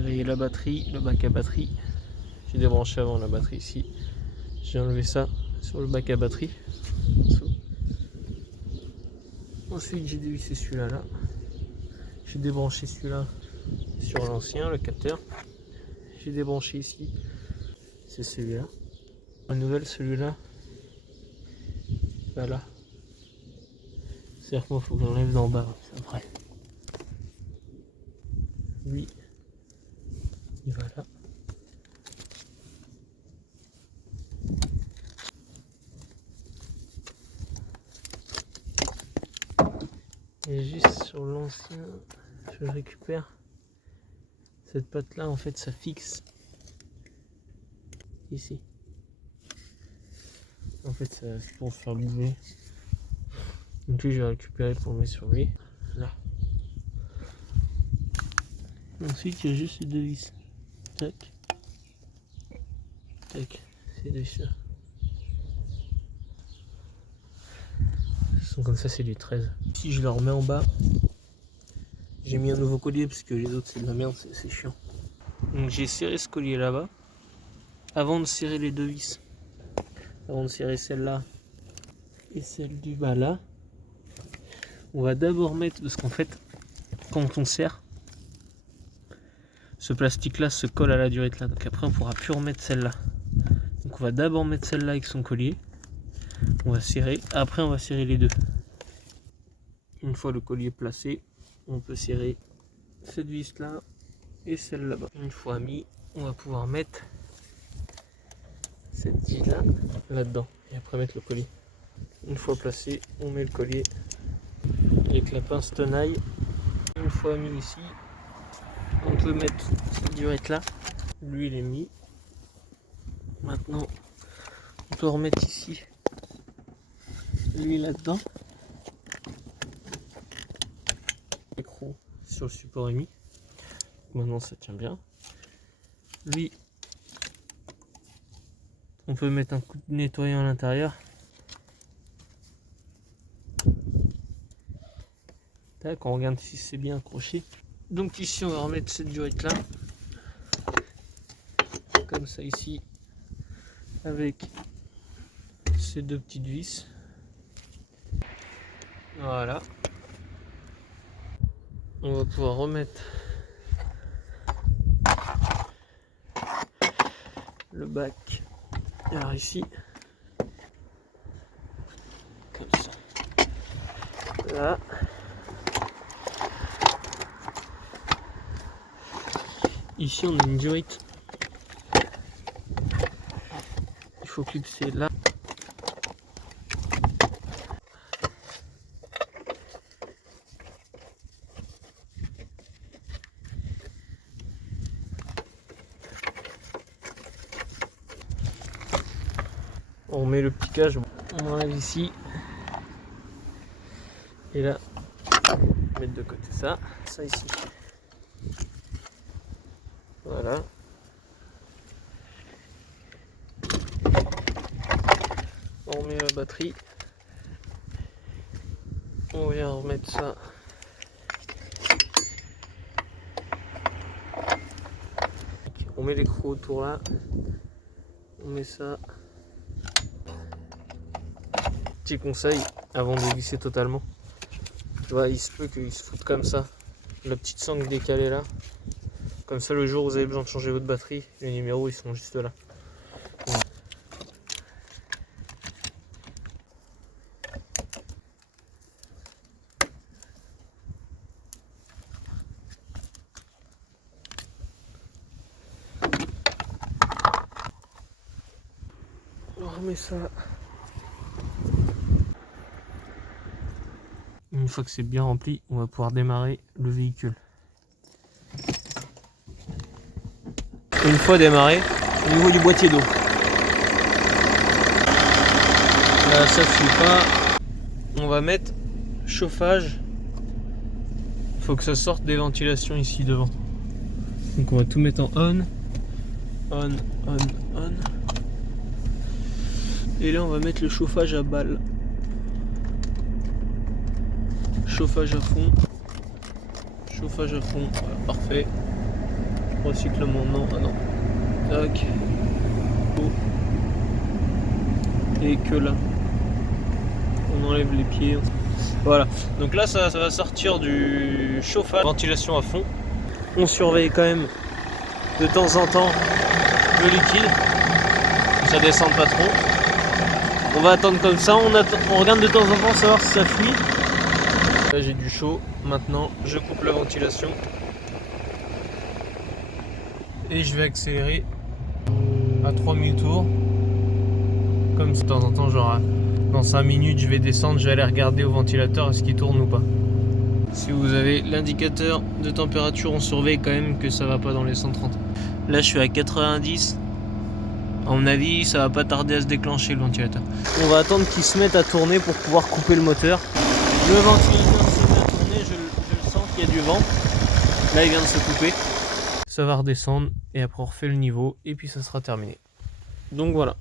viré la batterie, le bac à batterie. J'ai débranché avant la batterie ici. J'ai enlevé ça sur le bac à batterie. Ensuite j'ai dévissé celui-là là. J'ai débranché celui-là sur l'ancien, le capteur. J'ai débranché ici. C'est celui-là. La nouvelle, celui-là. Voilà. C'est-à-dire qu'il faut que j'enlève d'en bas après. Lui, il va là. Et juste sur l'ancien, je récupère cette patte là, en fait ça fixe ici. En fait c'est pour faire bouger. Donc lui je vais récupérer pour le mettre sur lui. Là. Ensuite il y a juste les deux vis. Tac. Tac. Ces deux vis là. Comme ça c'est du 13. Si je le remets en bas, j'ai mis un nouveau collier parce que les autres c'est de la merde, c'est chiant. Donc j'ai serré ce collier là-bas avant de serrer les deux vis. Avant de serrer celle-là et celle du bas là, on va d'abord mettre, parce qu'en fait quand on serre, ce plastique là se colle à la durite là, donc après on pourra plus remettre celle-là. Donc on va d'abord mettre celle-là avec son collier, on va serrer, après on va serrer les deux. Une fois le collier placé, on peut serrer cette vis là et celle là-bas. Une fois mis, on va pouvoir mettre cette vis là là-dedans et après mettre le collier. Une fois placé, on met le collier avec la pince tenaille. Une fois mis ici, on peut mettre cette durite là. Lui il est mis. Maintenant, on peut remettre ici lui là-dedans. L'écrou sur le support est mis. Maintenant ça tient bien. Lui, on peut mettre un coup de nettoyant à l'intérieur. Tac, on regarde si c'est bien accroché. Donc ici on va remettre cette durite là. Comme ça ici. Avec ces deux petites vis. Voilà. On va pouvoir remettre le bac. Alors ici. Comme ça. Là. Ici on a une durite. Il faut clipser là. On met le piquage, on enlève ici. Et là, on met de côté ça ici. Voilà. On remet la batterie. On vient remettre ça. On met l'écrou autour là. On met ça. Petit conseil avant de glisser totalement. Tu vois, il se peut qu'il se foute comme ça. La petite sangle décalée là. Comme ça, le jour où vous avez besoin de changer votre batterie, les numéros ils sont juste là. On remet ça. Une fois que c'est bien rempli, on va pouvoir démarrer le véhicule. Une fois démarré, au niveau du boîtier d'eau. Là, ça suffit pas. On va mettre chauffage. Il faut que ça sorte des ventilations ici devant. Donc on va tout mettre en on. On, on, on. Et là on va mettre le chauffage à balle. Chauffage à fond. Chauffage à fond. Voilà, parfait. Recyclement, non, ah non. Tac. Et que là. On enlève les pieds. Voilà. Donc là, ça va sortir du chauffage. Ventilation à fond. On surveille quand même de temps en temps le liquide. Que ça descende pas trop. On va attendre comme ça. On regarde de temps en temps savoir si ça fuit. Là, j'ai du chaud. Maintenant, je coupe la ventilation. Et je vais accélérer à 3000 tours. Comme de temps en temps, genre dans 5 minutes, je vais descendre, je vais aller regarder au ventilateur est-ce qu'il tourne ou pas. Si vous avez l'indicateur de température, on surveille quand même que ça va pas dans les 130. Là, je suis à 90. À mon avis, ça va pas tarder à se déclencher le ventilateur. On va attendre qu'il se mette à tourner pour pouvoir couper le moteur. Le ventilateur s'est mis à tourner, je le sens qu'il y a du vent. Là, il vient de se couper. Ça va redescendre et après on refait le niveau et puis ça sera terminé. Donc voilà.